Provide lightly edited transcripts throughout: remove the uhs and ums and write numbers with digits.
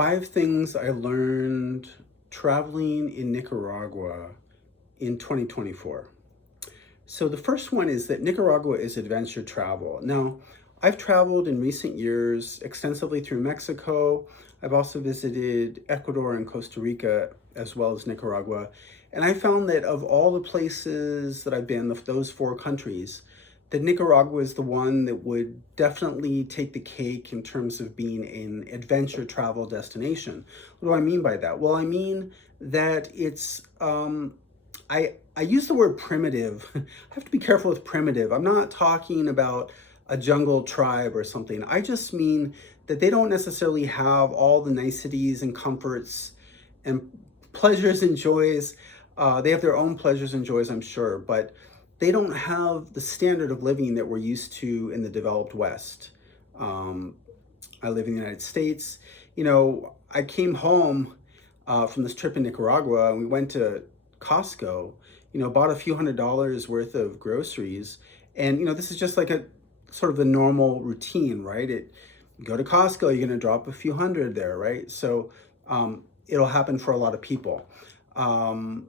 Five things I learned traveling in Nicaragua in 2024. So the first one is that Nicaragua is adventure travel. Now, I've traveled in recent years extensively through Mexico. I've also visited Ecuador and Costa Rica as well as Nicaragua. And I found that of all the places that I've been, of those four countries, that Nicaragua is the one that would definitely take the cake in terms of being an adventure travel destination. What do I mean by that? Well, I mean that I use the word primitive. I have to be careful with primitive. I'm not talking about a jungle tribe or something. I just mean that they don't necessarily have all the niceties and comforts and pleasures and joys. They have their own pleasures and joys, I'm sure, but they don't have the standard of living that we're used to in the developed West. Um, I live in the United States. I came home from this trip in Nicaragua and we went to Costco, bought a few $100s worth of groceries. And, this is just like a sort of the normal routine, right? You go to Costco, you're going to drop a few hundred there, right? So it'll happen for a lot of people. Um,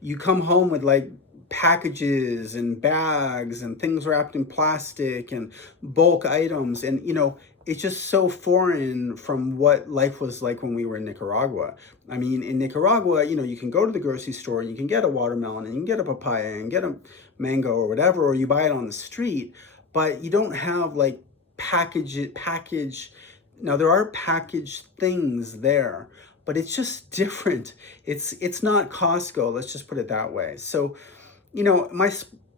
you come home with like packages and bags and things wrapped in plastic and bulk items. And, it's just so foreign from what life was like when we were in Nicaragua. I mean, in Nicaragua, you can go to the grocery store and you can get a watermelon and you can get a papaya and get a mango or whatever, or you buy it on the street, but you don't have like package. Now there are packaged things there, but it's just different. It's not Costco. Let's just put it that way. So, my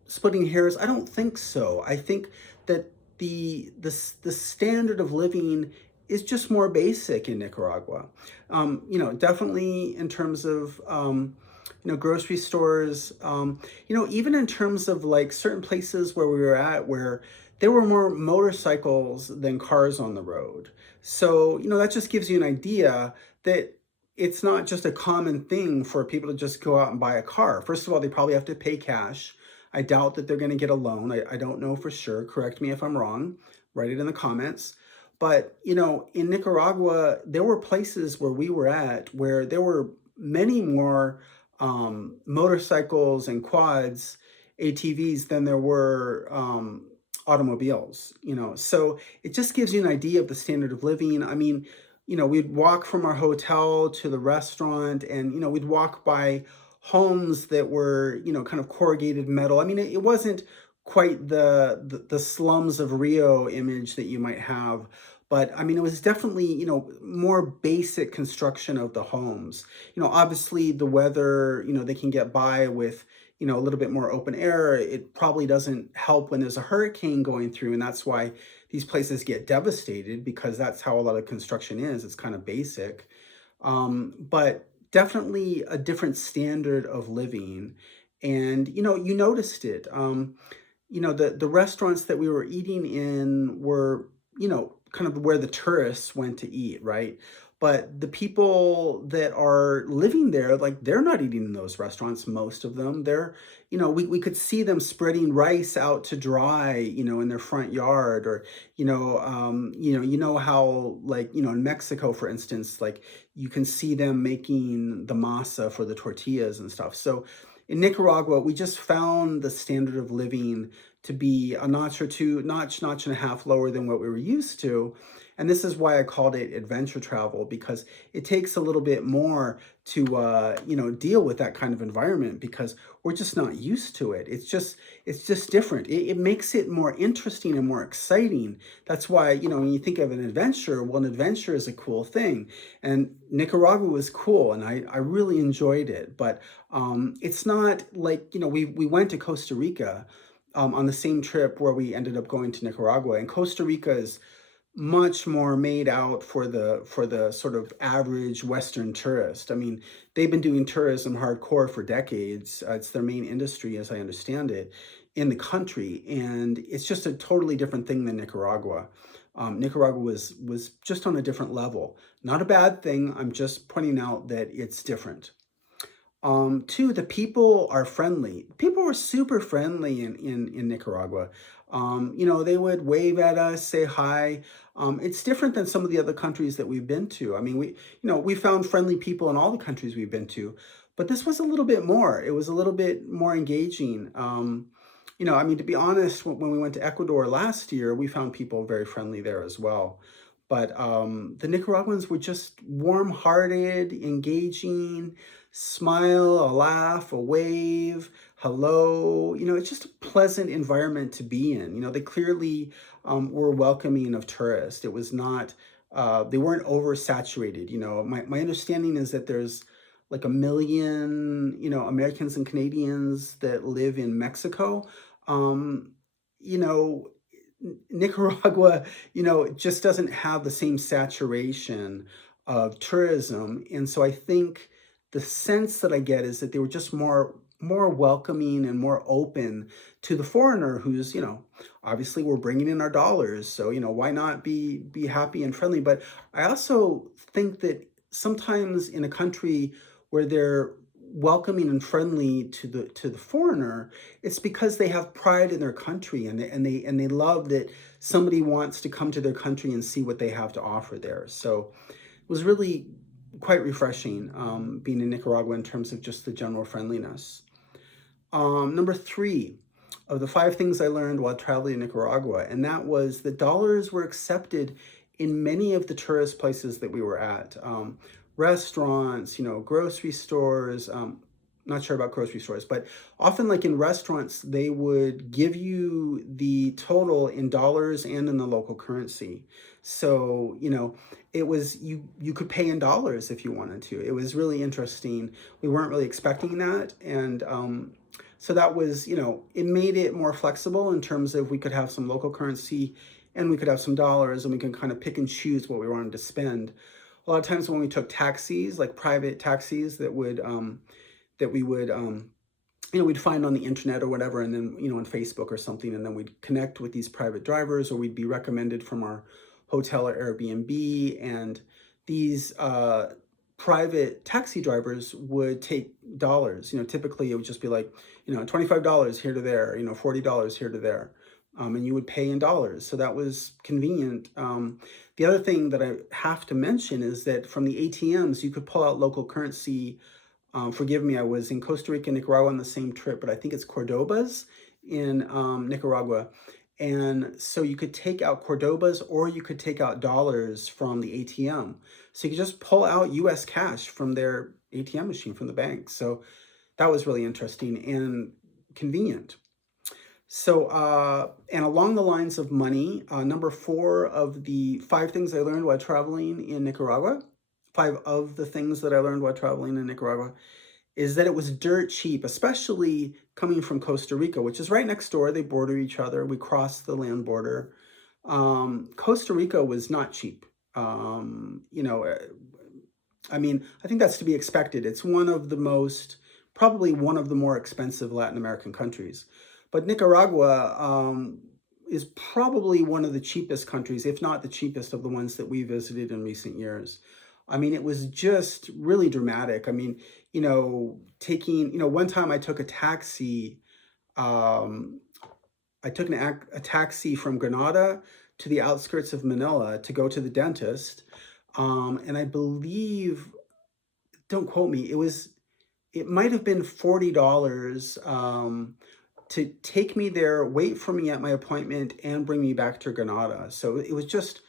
splitting hairs, I don't think so. I think that the standard of living is just more basic in Nicaragua. Definitely in terms of grocery stores. Even in terms of like certain places where we were at, where there were more motorcycles than cars on the road. So that just gives you an idea that it's not just a common thing for people to just go out and buy a car. First of all, they probably have to pay cash. I doubt that they're going to get a loan. I don't know for sure. Correct me if I'm wrong. Write it in the comments. But, in Nicaragua, there were places where we were at where there were many more motorcycles and quads, ATVs, than there were automobiles, So it just gives you an idea of the standard of living. I mean, we'd walk from our hotel to the restaurant and, we'd walk by homes that were, kind of corrugated metal. I mean, it wasn't quite the slums of Rio image that you might have, but I mean, it was definitely, more basic construction of the homes. Obviously the weather, they can get by with, a little bit more open air. It probably doesn't help when there's a hurricane going through, and that's why these places get devastated, because that's how a lot of construction is. It's kind of basic. But definitely a different standard of living. And, you noticed it. The restaurants that we were eating in were, kind of where the tourists went to eat, right? But the people that are living there, like they're not eating in those restaurants, most of them. We could see them spreading rice out to dry, in their front yard, or, how, like, in Mexico, for instance, like you can see them making the masa for the tortillas and stuff. So in Nicaragua, we just found the standard of living to be a notch or two, notch and a half lower than what we were used to. And this is why I called it adventure travel, because it takes a little bit more to, deal with that kind of environment, because we're just not used to it. It's just different. It makes it more interesting and more exciting. That's why, when you think of an adventure, well, an adventure is a cool thing. And Nicaragua was cool, and I really enjoyed it. But it's not like, we went to Costa Rica on the same trip where we ended up going to Nicaragua. And Costa Rica is much more made out for the sort of average Western tourist. I mean, they've been doing tourism hardcore for decades. It's their main industry, as I understand it, in the country, and it's just a totally different thing than Nicaragua. Nicaragua was just on a different level. Not a bad thing. I'm just pointing out that it's different. Two, the people are friendly. People were super friendly in Nicaragua. They would wave at us, say hi. It's different than some of the other countries that we've been to. I mean, we found friendly people in all the countries we've been to, but this was a little bit more. It was a little bit more engaging. I mean, to be honest, when we went to Ecuador last year, we found people very friendly there as well. But the Nicaraguans were just warm-hearted, engaging, smile, a laugh, a wave, hello. It's just a pleasant environment to be in. They clearly were welcoming of tourists. It was not, they weren't oversaturated. My understanding is that there's like 1 million, Americans and Canadians that live in Mexico. Um, you know, Nicaragua, just doesn't have the same saturation of tourism. And so I think the sense that I get is that they were just more welcoming and more open to the foreigner who's, obviously we're bringing in our dollars. So, why not be happy and friendly? But I also think that sometimes in a country where they're welcoming and friendly to the foreigner, it's because they have pride in their country, and they love that somebody wants to come to their country and see what they have to offer there. So it was really quite refreshing, being in Nicaragua in terms of just the general friendliness. Number three of the five things I learned while traveling in Nicaragua, and that was that dollars were accepted in many of the tourist places that we were at. Restaurants, grocery stores. Not sure about grocery stores, but often, like in restaurants, they would give you the total in dollars and in the local currency. So, it was you could pay in dollars if you wanted to. It was really interesting. We weren't really expecting that, and so that was, it made it more flexible in terms of we could have some local currency and we could have some dollars, and we can kind of pick and choose what we wanted to spend. A lot of times when we took taxis, like private taxis that we would we'd find on the internet or whatever, and then on Facebook or something, and then we'd connect with these private drivers, or we'd be recommended from our hotel or Airbnb, and these private taxi drivers would take dollars. Typically it would just be like, $25 here to there, $40 here to there. And you would pay in dollars. So that was convenient. The other thing that I have to mention is that from the ATMs, you could pull out local currency. Forgive me, I was in Costa Rica and Nicaragua on the same trip, but I think it's Cordobas in Nicaragua. And so you could take out Cordobas or you could take out dollars from the ATM. So you could just pull out US cash from their ATM machine from the bank. So that was really interesting and convenient. So, and along the lines of money, number four of the five things I learned while traveling in Nicaragua, five of the things that I learned while traveling in Nicaragua, is that it was dirt cheap, especially coming from Costa Rica, which is right next door. They border each other. We crossed the land border. Costa Rica was not cheap. I mean, I think that's to be expected. It's probably one of the more expensive Latin American countries. But Nicaragua is probably one of the cheapest countries, if not the cheapest of the ones that we visited in recent years. I mean, it was just really dramatic. I mean, one time I took a taxi. I took a taxi from Granada to the outskirts of Manila to go to the dentist. And I believe, don't quote me, it might have been $40 to take me there, wait for me at my appointment, and bring me back to Granada. So it was just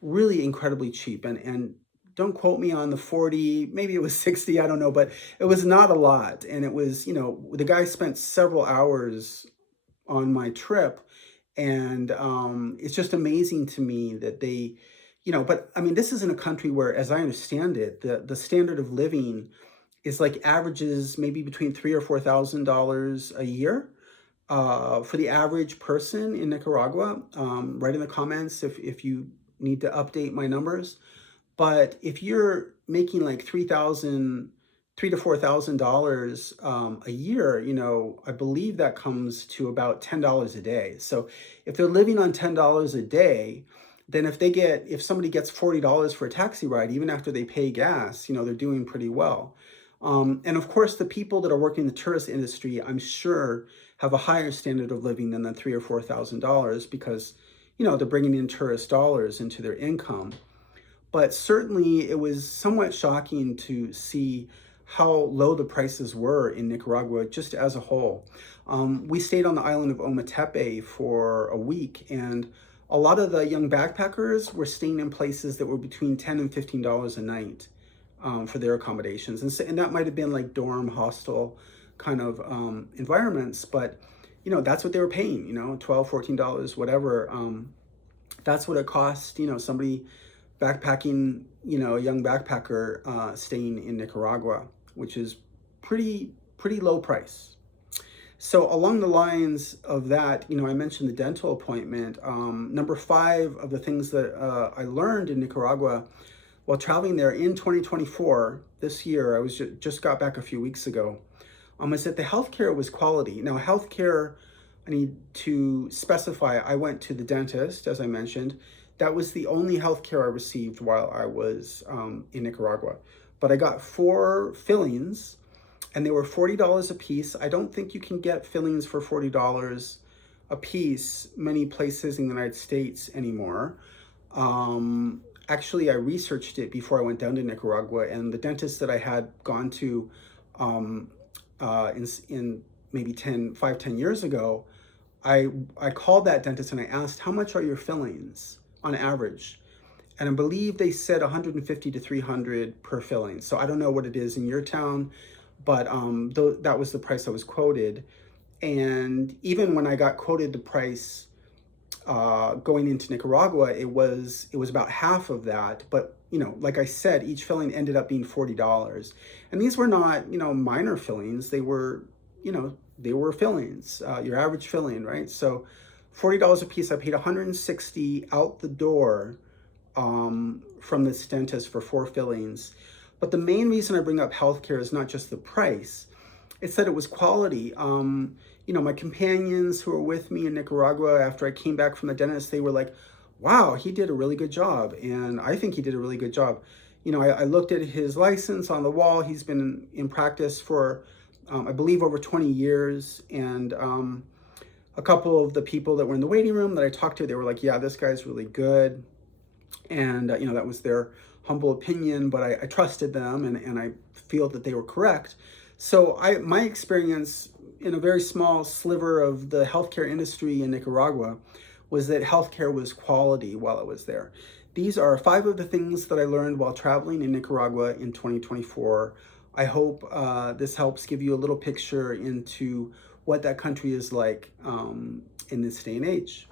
really incredibly cheap. And don't quote me on the 40, maybe it was 60, I don't know, but it was not a lot. And it was, the guy spent several hours on my trip. And it's just amazing to me that they, but I mean, this is in a country where, as I understand it, the standard of living is like averages maybe between $3,000 or $4,000 a year for the average person in Nicaragua. Write in the comments if you need to update my numbers. But if you're making like $3,000 to $4,000 a year, I believe that comes to about $10 a day. So if they're living on $10 a day, then if somebody gets $40 for a taxi ride, even after they pay gas, they're doing pretty well. And of course, the people that are working in the tourist industry, I'm sure, have a higher standard of living than the $3,000 or $4,000 because, they're bringing in tourist dollars into their income. But certainly it was somewhat shocking to see how low the prices were in Nicaragua just as a whole. We stayed on the island of Ometepe for a week, and a lot of the young backpackers were staying in places that were between $10 and $15 a night for their accommodations. And that might have been like dorm, hostel kind of environments, but that's what they were paying, $12, $14, whatever. That's what it cost, somebody backpacking, a young backpacker staying in Nicaragua, which is pretty low price. So along the lines of that, I mentioned the dental appointment. Number five of the things that I learned in Nicaragua while traveling there in 2024, this year, I was just got back a few weeks ago, is that the healthcare was quality. Now, healthcare, I need to specify, I went to the dentist, as I mentioned. That was the only healthcare I received while I was in Nicaragua. But I got 4 fillings, and they were $40 a piece. I don't think you can get fillings for $40 a piece many places in the United States anymore. Actually, I researched it before I went down to Nicaragua, and the dentist that I had gone to in maybe 10 years ago, I called that dentist and I asked, how much are your fillings on average? And I believe they said 150 to 300 per filling. So I don't know what it is in your town, but that was the price I was quoted. And even when I got quoted the price going into Nicaragua, it was about half of that. But like I said, each filling ended up being $40, and these were not minor fillings. They were they were fillings, your average filling, right? So $40 a piece. I paid 160 out the door from this dentist for 4 fillings. But the main reason I bring up healthcare is not just the price; it's that it was quality. My companions who were with me in Nicaragua after I came back from the dentist, they were like, wow, he did a really good job. And I think he did a really good job. I looked at his license on the wall. He's been in practice for, I believe, over 20 years. And a couple of the people that were in the waiting room that I talked to, they were like, yeah, this guy's really good. And, that was their humble opinion, but I trusted them, and I feel that they were correct. So my experience in a very small sliver of the healthcare industry in Nicaragua was that healthcare was quality while I was there. These are 5 of the things that I learned while traveling in Nicaragua in 2024. I hope this helps give you a little picture into what that country is like in this day and age.